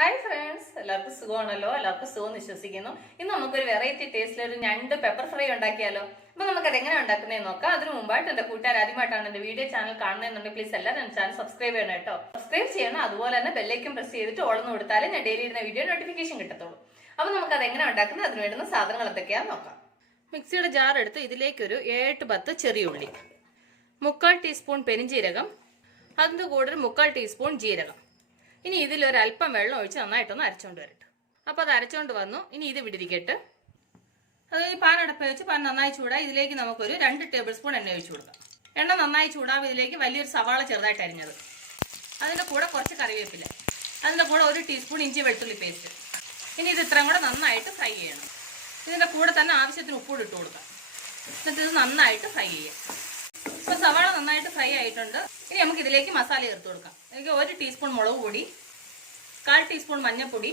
Hi friends, എല്ലാവർക്കും സുഖമാണല്ലോ. എല്ലാവർക്കും സുഖം വിശ്വസിക്കുന്നു. ഇന്ന് നമുക്കൊരു വെറൈറ്റി ടേസ്റ്റിൽ ഒരു ഞണ്ട് പെപ്പർ ഫ്രൈ ഉണ്ടാക്കിയാലോ. അപ്പോൾ നമുക്ക് അതെങ്ങനെ ഉണ്ടാക്കുന്നതെന്ന് നോക്കാം. അതിനു മുമ്പായിട്ട് എന്റെ കൂട്ടുകാർ ആദ്യമായിട്ടാണ് എന്റെ വീഡിയോ ചാനൽ കാണുന്നതെന്നുണ്ടെങ്കിൽ പ്ലീസ് എല്ലാവരും എന്റെ ചാനൽ സബ്സ്ക്രൈബ് ചെയ്യണം കേട്ടോ. സബ്സ്ക്രൈബ് ചെയ്യണം, അതുപോലെ തന്നെ ബെല്ലൈക്കൻ പ്രസ് ചെയ്തിട്ട് ഓൾന്ന് കൊടുത്താലേ ഞാൻ ഡെയിലി ഇടുന്ന വീഡിയോ നോട്ടിഫിക്കേഷൻ കിട്ടത്തുള്ളൂ. അപ്പോൾ നമുക്ക് അതെങ്ങനെ ഉണ്ടാക്കുന്നത്, അതിന് വേണ്ടുന്ന സാധനങ്ങൾ എന്തൊക്കെയാണെന്ന് നോക്കാം. മിക്സിയുടെ ജാർ എടുത്ത് ഇതിലേക്ക് ഒരു 7-10 ചെറിയ ഉള്ളി, 3/4 ടീസ്പൂൺ പെരിഞ്ജീരകം, അതിന്റെ കൂടെ ഒരു 3/4 ടീസ്പൂൺ ജീരകം. ഇനി ഇതിലൊരല്പം വെള്ളം ഒഴിച്ച് നന്നായിട്ടൊന്ന് അരച്ചോണ്ട് വരട്ടെ. അപ്പോൾ അത് അരച്ചോണ്ട് വന്നു. ഇനി ഇത് വിടിരിക്കട്ടെ. അത് ഈ പാൻ അടപ്പ് വെച്ച് പാൻ നന്നായി ചൂടായി ഇതിലേക്ക് നമുക്കൊരു 2 ടേബിൾ സ്പൂൺ എണ്ണ ഒഴിച്ചു കൊടുക്കാം. എണ്ണ നന്നായി ചൂടാകുമ്പോൾ ഇതിലേക്ക് വലിയൊരു സവാള ചെറുതായിട്ട് അരിഞ്ഞത്, അതിൻ്റെ കൂടെ കുറച്ച് കറിവേപ്പില, അതിൻ്റെ കൂടെ 1 ടീസ്പൂൺ ഇഞ്ചി വെളുത്തുള്ളി പേസ്റ്റ്. ഇനി ഇത് ഇത്രയും കൂടെ നന്നായിട്ട് ഫ്രൈ ചെയ്യണം. ഇതിൻ്റെ കൂടെ തന്നെ ആവശ്യത്തിന് ഉപ്പൂടെ ഇട്ട് കൊടുക്കാം. എന്നിട്ട് ഇത് നന്നായിട്ട് ഫ്രൈ ചെയ്യാം. ഇപ്പോൾ സവാള നന്നായിട്ട് ഫ്രൈ ആയിട്ടുണ്ട്. ഇനി നമുക്ക് ഇതിലേക്ക് മസാല ചേർത്ത് കൊടുക്കാം. എനിക്ക് 1 ടീസ്പൂൺ മുളക് പൊടി, 1/4 ടീസ്പൂൺ മഞ്ഞൾപ്പൊടി,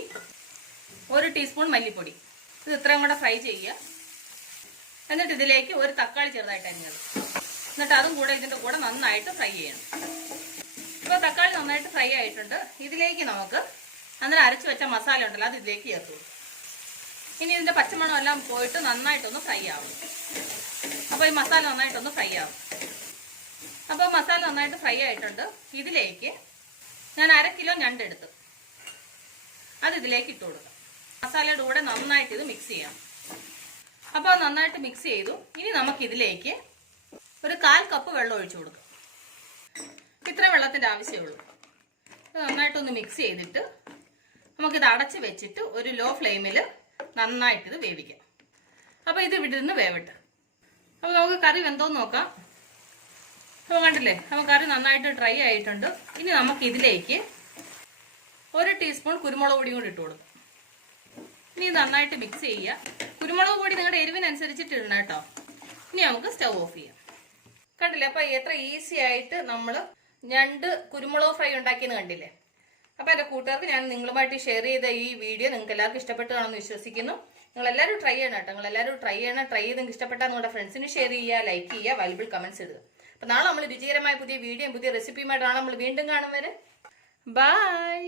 1 ടീസ്പൂൺ മല്ലിപ്പൊടി. ഇത് ഇത്രയും കൂടെ ഫ്രൈ ചെയ്യുക. എന്നിട്ട് ഇതിലേക്ക് ഒരു തക്കാളി ചെറുതായിട്ട് അരിഞ്ഞത്, എന്നിട്ട് അതും കൂടെ ഇതിൻ്റെ കൂടെ നന്നായിട്ട് ഫ്രൈ ചെയ്യണം. ഇപ്പോൾ തക്കാളി നന്നായിട്ട് ഫ്രൈ ആയിട്ടുണ്ട്. ഇതിലേക്ക് നമുക്ക് അന്നേരം അരച്ച് വെച്ച മസാല ഉണ്ടല്ലോ, അത് ഇതിലേക്ക് ചേർത്ത് കൊടുക്കും. ഇനി ഇതിൻ്റെ പച്ചമണം എല്ലാം പോയിട്ട് നന്നായിട്ടൊന്ന് ഫ്രൈ ആവും. അപ്പോൾ ഈ മസാല നന്നായിട്ടൊന്ന് ഫ്രൈ ആവും. അപ്പോൾ മസാല നന്നായിട്ട് ഫ്രൈ ആയിട്ടുണ്ട്. ഇതിലേക്ക് ഞാൻ 1/2 കിലോ ഞണ്ടെടുത്തു, അത് ഇതിലേക്ക് ഇട്ട് കൊടുക്കാം. മസാലയുടെ കൂടെ നന്നായിട്ട് ഇത് മിക്സ് ചെയ്യാം. അപ്പോൾ നന്നായിട്ട് മിക്സ് ചെയ്തു. ഇനി നമുക്കിതിലേക്ക് ഒരു 1/4 കപ്പ് വെള്ളം ഒഴിച്ചു കൊടുക്കാം. ഇത്ര വെള്ളത്തിൻ്റെ ആവശ്യമുള്ളൂ. ഇത് നന്നായിട്ടൊന്ന് മിക്സ് ചെയ്തിട്ട് നമുക്കിത് അടച്ച് വെച്ചിട്ട് ഒരു ലോ ഫ്ലെയിമിൽ നന്നായിട്ടിത് വേവിക്കാം. അപ്പോൾ ഇത് ഇവിടെ നിന്ന് വേവട്ടെ. അപ്പോൾ നമുക്ക് കറി വെന്തോന്ന് നോക്കാം. അപ്പോൾ കണ്ടില്ലേ, അപ്പോൾ കറി നന്നായിട്ട് ഡ്രൈ ആയിട്ടുണ്ട്. ഇനി നമുക്ക് ഇതിലേക്ക് 1 ടീസ്പൂൺ കുരുമുളക് പൊടിയും കൂടി ഇട്ട് കൊടുക്കാം. ഇനി നന്നായിട്ട് മിക്സ് ചെയ്യുക. കുരുമുളക് പൊടി നിങ്ങളുടെ എരിവിനനുസരിച്ചിട്ട് ഇടണം കേട്ടോ. ഇനി നമുക്ക് സ്റ്റൗ ഓഫ് ചെയ്യാം. കണ്ടില്ലേ, അപ്പോൾ എത്ര ഈസി ആയിട്ട് നമ്മൾ ഞണ്ട് കുരുമുളക് ഫ്രൈ ഉണ്ടാക്കിയെന്ന് കണ്ടില്ലേ. അപ്പോൾ എൻ്റെ കൂട്ടുകാർക്ക് ഞാൻ നിങ്ങളുമായിട്ട് ഷെയർ ചെയ്ത ഈ വീഡിയോ നിങ്ങൾക്ക് എല്ലാവർക്കും ഇഷ്ടപ്പെട്ടു കാണുമെന്ന് വിശ്വസിക്കുന്നു. നിങ്ങളെല്ലാവരും ട്രൈ ചെയ്യണം കേട്ടോ. നിങ്ങളെല്ലാവരും ട്രൈ ചെയ്യണം. ട്രൈ ചെയ്ത് നിങ്ങൾക്ക് ഇഷ്ടപ്പെട്ടാൽ നിങ്ങളുടെ ഫ്രണ്ട്സിന് ഷെയർ ചെയ്യുക, ലൈക്ക് ചെയ്യുക, വാല്യുബിൾ കമൻറ്റ്സ് ഇടുക. അപ്പോൾ നാളെ നമ്മൾ രുചികരമായ പുതിയ വീഡിയോയും പുതിയ റെസിപ്പിയുമായിട്ടാണ് നമ്മൾ വീണ്ടും കാണും വരെ. ബൈ.